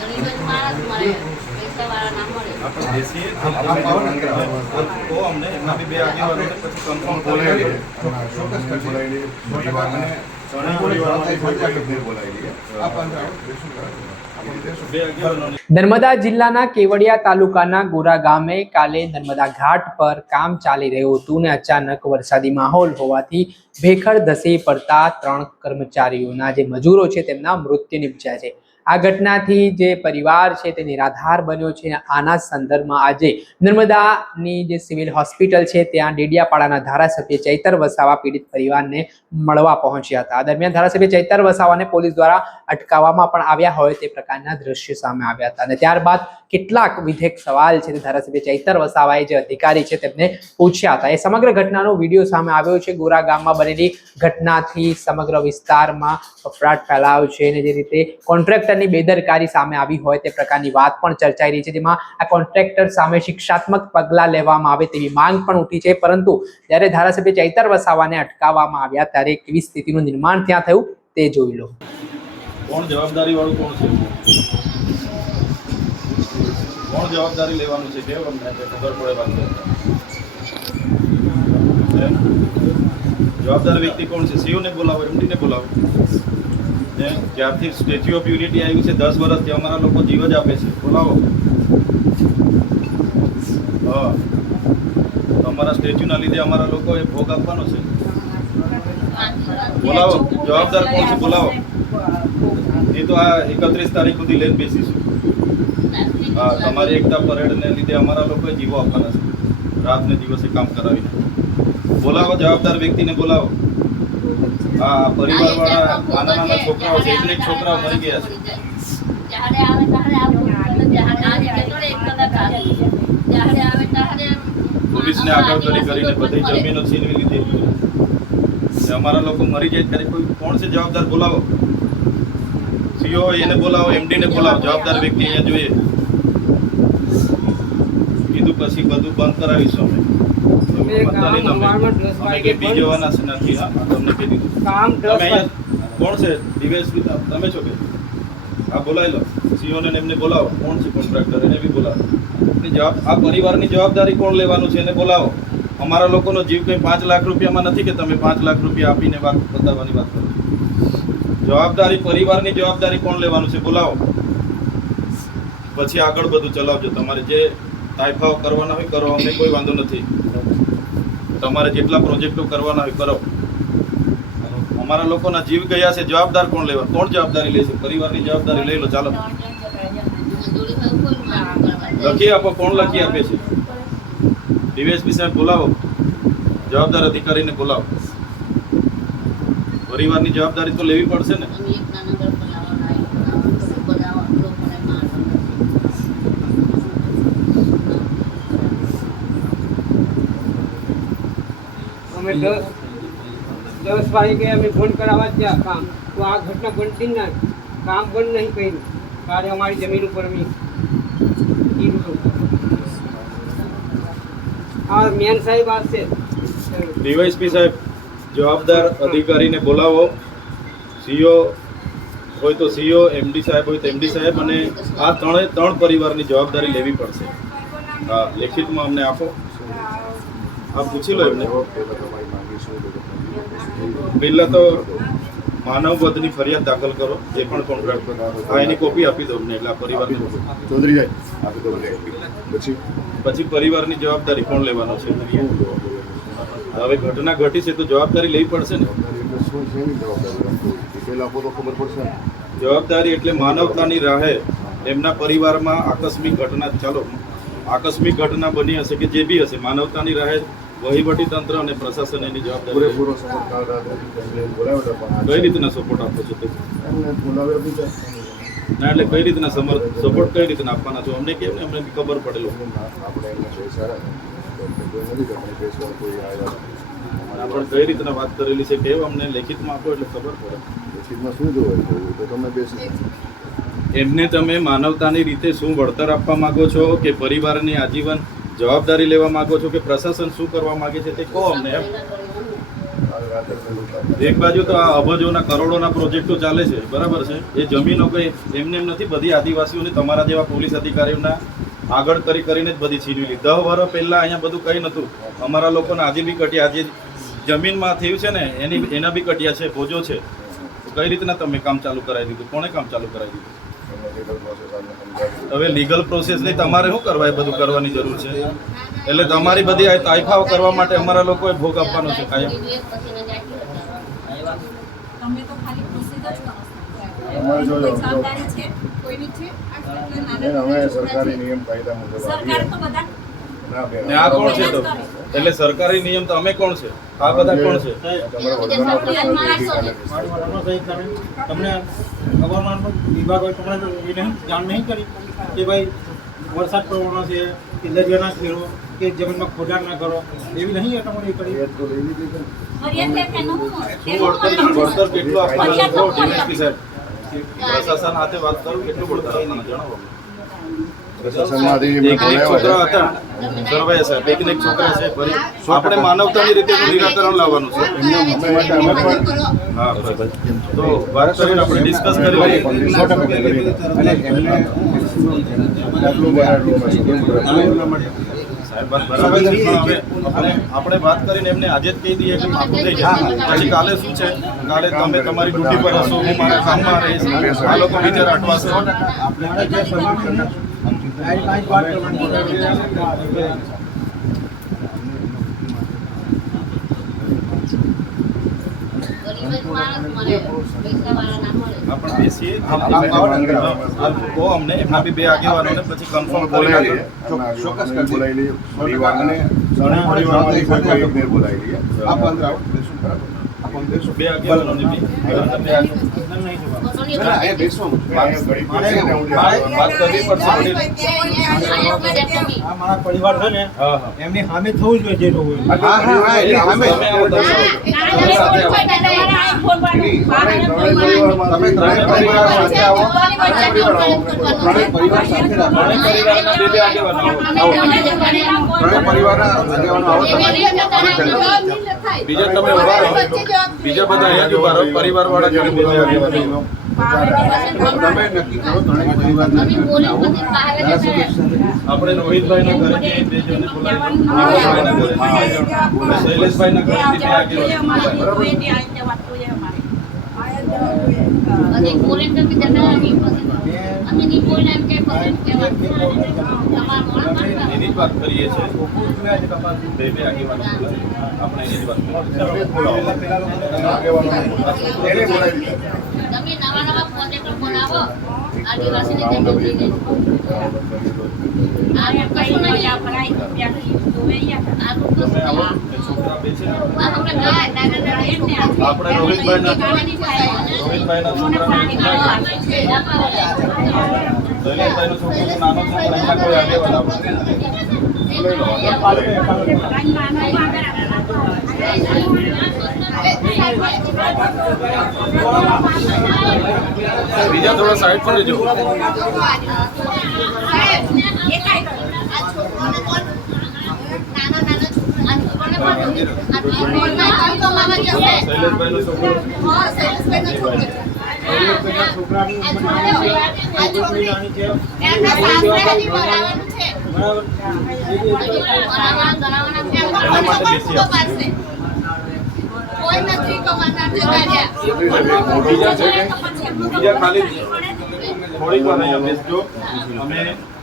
ગરીબ જ માણસ મળે પૈસાવાળા ના મળે આપણે બેસીએ તો અમને એમના બી બે આગેવાનોને પછી કન્ફર્મ બોલાવી બે આગેવાનોને નર્મદા જિલ્લાના કેવડિયા તાલુકાના ગોરા ગામે કાલે નર્મદા ઘાટ પર કામ ચાલી રહ્યું હતું ને અચાનક વરસાદી માહોલ હોવાથી ભેખડ ધસી પડતા ત્રણ કર્મચારીઓના જે મજૂરો છે તેમના મૃત્યુ નિપજ્યા છે. આ ઘટનાથી જે પરિવાર છે તે નિરાધાર બન્યો છે આના સંદર્ભમાં આજે નર્મદાની જે સિવિલ હોસ્પિટલ છે ત્યાં ડેડિયાપાડાના ધારાસભ્ય ચૈતર વસાવા પીડિત પરિવારને મળવા પહોંચ્યા હતા. દરમિયાન ધારાસભ્ય ચૈતર વસાવાને પોલીસ દ્વારા અટકાવવામાં પણ આવ્યા હોય તે પ્રકારના દ્રશ્યો સામે આવ્યા હતા. અને ત્યારબાદ કેટલાક વિધેક સવાલ છે તે ધારાસભ્ય ચૈતર વસાવાએ જે અધિકારી છે તેમને પૂછ્યા હતા. એ સમગ્ર ઘટનાનો વીડિયો સામે આવ્યો છે. ગોરા ગામમાં બનેલી ઘટનાથી સમગ્ર વિસ્તારમાં ફફડાટ ફેલાયો છે અને જે રીતે કોન્ટ્રાક્ટરની બેદરકારી સામે આવી હોય તે પ્રકારની વાત પણ ચર્ચાઈ રહી છે, જેમાં આ કોન્ટ્રાક્ટર સામે શિક્ષાત્મક પગલાં લેવામાં આવે તેવી માંગ પણ ઉઠી છે. પરંતુ જ્યારે ધારાસભ્ય ચૈતર વસાવાને અટકાવવામાં આવ્યા ત્યારે કેવી સ્થિતિનું નિર્માણ ત્યાં થયું તે જોઈ લો. કોણ જવાબદારી વાળું કોણ છે? કોણ જવાબદારી લેવાનું છે? કેવું તમને ખબર પડે વાત જવાબદાર વ્યક્તિ કોણ છે? સીઓને બોલાવો, એમડીને બોલાવો. એમ? જ્યારથી સ્ટેચ્યુ ઓફ યુનિટી આવ્યું છે, દસ વર્ષથી અમારા લોકો જીવ જ આપે છે. બોલાવો. હા. અમારા સ્ટેચ્યુના લીધે અમારા લોકોએ ભોગ આપવાનો છે. બોલાવો. જવાબદાર કોણ છે? બોલાવો. એ તો આ એકત્રીસ તારીખ સુધી લઈને બેસીશું. હા, તમારી એકતા પરેડને લીધે અમારા લોકોએ જીવો આપવાના છે. રાતને દિવસે કામ કરાવીને. બોલાવો, જવાબદાર વ્યક્તિને બોલાવો. પરિવારવાળા નાના નાના છોકરાઓ છે એટલે છોકરાઓ મરી ગયા છે. પોલીસને આગળ કરી કરીને બધી જમીનો છીનવી લીધી. અમારા લોકો મરી જાય ત્યારે કોઈ કોણ છે જવાબદાર? બોલાવો. સીઓ એને બોલાવો એમડીને બોલાવો. જવાબદાર વ્યક્તિ અહીંયા જોઈએ. કીધું પછી બધું બંધ કરાવીશું અમે. એવું મતતા નહીં તમે. અમે કે બી જવાના છે નથી તમને કહી દીધું કામ કોણ છે? ડીવાયએસપી તમે છો કે? હા બોલાવી લો સીઓને એમને બોલાવો. કોણ છે કોન્ટ્રાક્ટર એને બી બોલાવો. જવાબ આ પરિવારની જવાબદારી કોણ લેવાનું છે એને બોલાવો. અમારા લોકોનો જીવ કંઈ પાંચ લાખ રૂપિયામાં નથી કે તમે પાંચ લાખ રૂપિયા આપીને વાત બતાવવાની વાત કરો. જવાબદારી પરિવારની જવાબદારી કોણ લેવાનું છે? બોલાવો. પછી આગળ બધું ચલાવજો. તમારે જે તાઇફાઓ કરવાના હોય, કરો, અમને કોઈ વાંધો નથી. તમારે જેટલા પ્રોજેક્ટો કરવાના હોય, કરો. અમારા લોકોના જીવ ગયા છે, જવાબદાર કોણ લેવા? કોણ જવાબદારી લેશે પરિવારની જવાબદારી લઈ લો, ચાલો. લખી આપો, કોણ લખી આપે છે? ડીવાયએસપી સાહેબ, બોલાવો. જવાબદાર અધિકારીને બોલાવો. પરિવારની જવાબદારી તો લેવી પડશે ને? અમે દસ દસ વાગે અમે ફોન કરાવવા જ ગયા કામ. તો આ ઘટના બનતી ના કામ બંધ નહીં કર્યું. ત્યારે અમારી જમીન ઉપર અમે હા, મેન સાહેબ આવશે ડીવાયસપી સાહેબ, જવાબદાર અધિકારીને બોલાવો. સીઓ હોય તો સીઓ, એમડી સાહેબ હોય તો એમડી સાહેબ અને આ ત્રણે ત્રણ પરિવારની જવાબદારી લેવી પડશે. હા, લેખિતમાં અમને આપો. આપ પૂછી લો એમને. પહેલાં તો માનવ વધની ફરિયાદ દાખલ કરો જે પણ કોન્ટ્રાક્ટ હા એની કોપી આપી દો ને એટલે પરિવારને ચૌધરી જાય આપી દો પછી? પછી પરિવારની જવાબદારી કોણ લેવાનો છે? હવે ઘટના ઘટી છે તો જવાબદારી લેવી પડશે ને. જવાબદારી એટલે માનવતાની રાહે એમના પરિવારમાં આકસ્મિક ઘટના ચાલો આકસ્મિક ઘટના બની હશે કે જે બી હશે માનવતાની રાહે વહીવટી તંત્ર અને પ્રશાસન એની જવાબદારી. પૂરેપૂરો સપોર્ટ બોલાવ્યો પણ કઈ રીતના સપોર્ટ આપો છો એમને બોલાવ્યો બી ના એટલે કઈ રીતના સમર્થ સપોર્ટ કઈ રીતના આપવાના છો? અમને કેમ ને અમને ખબર પડેલો. આપણે એમને કોઈ આપણે રીતના વાત કરેલી છે કેવું અમને લેખિતમાં આપો એટલે ખબર પડે. લેખિતમાં શું જોવે તો તમે બેસી એમને તમે માનવતાની રીતે શું વળતર આપવા માંગો છો કે પરિવારની આજીવન જવાબદારી લેવા માંગો છો કે પ્રશાસન શું કરવા માંગે છે તે કહો અમને એમ. એક બાજુ તો આ અબજોના કરોડોના પ્રોજેક્ટો ચાલે છે, બરાબર છે. એ જમીનો કઈ એમને એમ નથી, બધી આદિવાસીઓને તમારા જેવા પોલીસ અધિકારીઓના આગળ કરી કરીને જ બધી છીનવી લીધી. દસ વર્ષ પહેલા અહીંયા બધું કંઈ નહોતું. અમારા લોકોને આજે બી કટ્યા, આજે જમીનમાં થયું છે ને, એની, એના બી કટ્યા છે, ભોજો છે. કઈ રીતના તમે કામ ચાલુ કરાવી દીધું? કોણે કામ ચાલુ કરાવી દીધું? હવે લીગલ પ્રોસેસની તમારે શું કરવા એ બધું કરવાની જરૂર છે? એટલે તમારી બધી આ તાઇફાઓ કરવા માટે અમારા લોકોએ ભોગ આપવાનો છે કાયમ. તમે તો ખાલી પ્રોસીજર જ કરો છો. અમારે જો કોઈ જવાબદારી છે? કોઈની છે? બેન, અમે સરકારી નિયમ કાયદા મુજબ સરકાર આવીએ. તો બધા ના બેન, ને આ કોણ છે તો? એટલે સરકારી નિયમ તો અમે કોણ છે? આ બધા કોણ છે? તમને હવામાન વિભાગ હોય તમને એને જાણ નહીં કરી કે ભાઈ વરસાદ પડવાનો છે કે દરિયાના ખેડો કે જમીનમાં ખોદાણ ના કરો એવી નહીં એ કરી પ્રશાસન સાથે વાત કરું કેટલું વળતર જણાવો. આપણે માનવતાની રીતે નિરાકરણ લાવવાનું છે. તો વાત કરીને આપણે ડિસ્કસ કરી આપણે વાત કરીને એમને આજે જ કહી દઈએ કે પાકું થઈ જાય પછી કાલે શું છે? કાલે તમે તમારી ડ્યુટી પર હશો હું મારા કામમાં રહીશ. આ લોકો બીજા અટવાશે આપણે જે સલાહ આ કાંઈ વાત કરવાની આપણે બેસીએ આ કહો અમને એમના બી બે આગેવાનોને પછી કન્ફર્મ અમે કરી બોલાવી નાખીએ. લઈએ. એમના આગેવાનોને બોલાવી લઈએ. પરિવારને ત્રણેય પરિવારમાંથી કોઈ કોઈ એકને બોલાવી લઈએ. આપ અંદર આવો. બેસો. બરાબર. આપ અંદર બેસો. બે આગેવાનોને બી પરિવાર છે ને એમની સામે થવું જોઈએ જે. બીજા તમે ઊભા રહો. બીજા બધા અહીંયા જ ઊભા રહો. પરિવાર વાળા આપણે રોહિતભાઈ ના ઘરે. શૈલેષભાઈ ના ઘરે આપણે એની વાત કરીએ. છીએ. તમે નવા નવા પ્રોજેક્ટો બનાવો આદિવાસીને જમીન લઈને આ કશું નહીં આ તો જોવે આ છોકરા આપણે રોહિતભાઈ ના. રોહિતભાઈ રોહિતભાઈના છોકરા શૈલેષભાઈનો છોકરો નાનો છે પણ એના કોઈ બીજા થોડા સાઈડ પર શૈલેષભાઈનો છોકરો છોકરાની છોકરી થોડીક વાર અહીંયા બેસજો અમે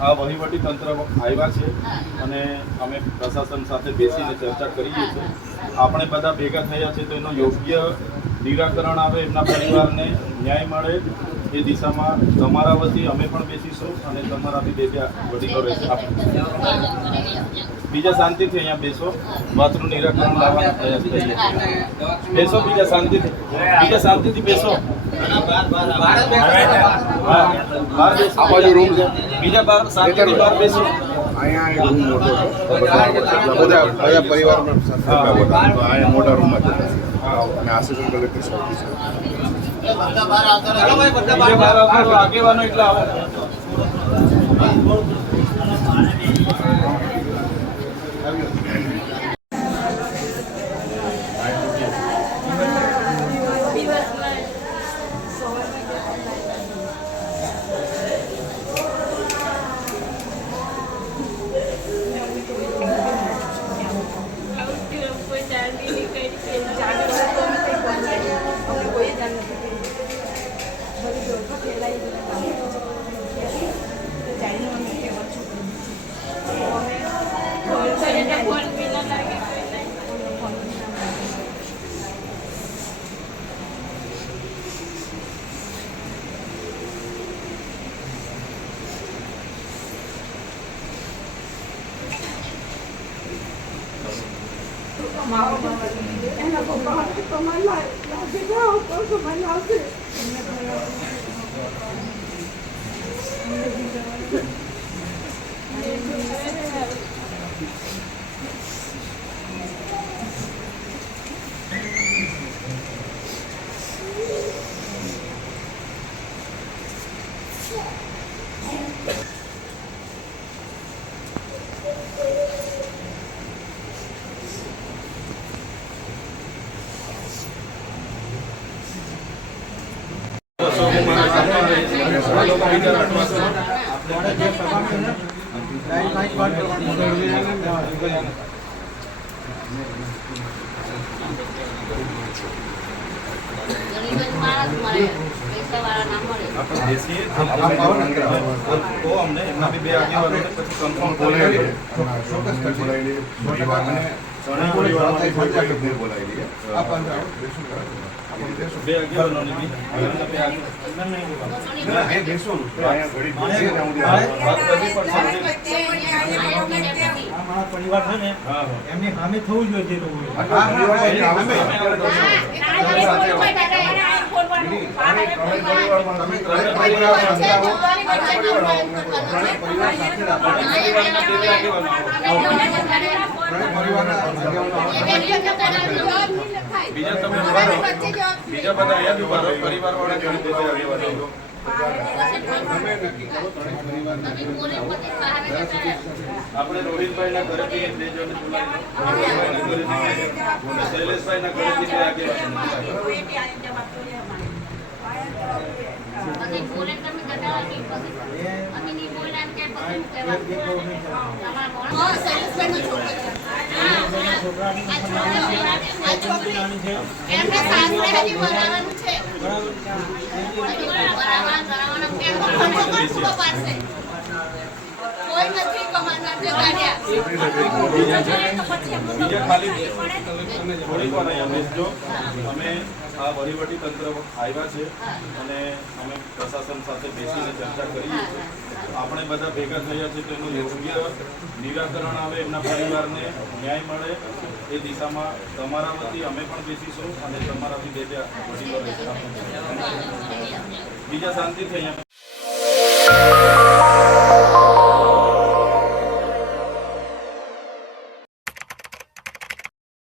આ વહીવટી તંત્ર આવ્યા છે અને અમે પ્રશાસન સાથે બેસીને ચર્ચા કરીએ છીએ. આપણે બધા ભેગા થયા છે તો એનો યોગ્ય નિરાકરણ આવે એમના પરિવારને ન્યાય મળે એ દિશામાં તમારા વતી અમે પણ બેસીશું અને તમારાથી બે બે વડીલો રહેશે. બીજા શાંતિથી અહીંયા બેસો. વાતનું નિરાકરણ લાવવાનો પ્રયાસ કરીએ. બેસો બીજા શાંતિથી. બીજા શાંતિથી બેસો. બાજુ રૂમ છે. બીજા બાર શાંતિથી બહાર બેસો. અહીંયા રૂમ મોટો બધા બધા મોટા રૂમમાં જતા. અને આસિસ્ટન્ટ કલેક્ટર આવતો આગેવાનો એટલે And I go God for my life. Now get out, go to my house. આપણે આગેવાનોને બી એમના બે આગેવાનો ના, એ બેસવાનું છે. પરિવાર છે ને એમની સામે થવું જોઈએ બીજા તમે. બીજા બધા અહીંયા ઊભા રહો. પરિવારવાળા ઘણી બધી આગેવાનો. તમે નક્કી કરો ત્રણેય પરિવારના તમે પોલીસ પછી બહાર જતા રહે. આપણે રોહિતભાઈના પછી પોલીસ તમે જતા રહો પછી અમે નહીં બોલ્યા એમ કે પછી હા. હા, છોકરાની આ છોકરી છે. એમને સાસરે હજી ભરાવાનું છે. બરાબર કરાવવાના કોઈ નથી બીજા અમે આ વહીવટી તંત્ર આવ્યા છે અને અમે પ્રશાસન સાથે બેસીને ચર્ચા કરીએ છીએ આપણે બધા ભેગા થયા છે તેનું યોગ્ય નિરાકરણ આવે એમના પરિવારને ન્યાય મળે એ દિશામાં તમારા વતી અમે પણ બેસીશું અને તમારાથી બે બે વડીલો બીજા શાંતિથી અહીંયા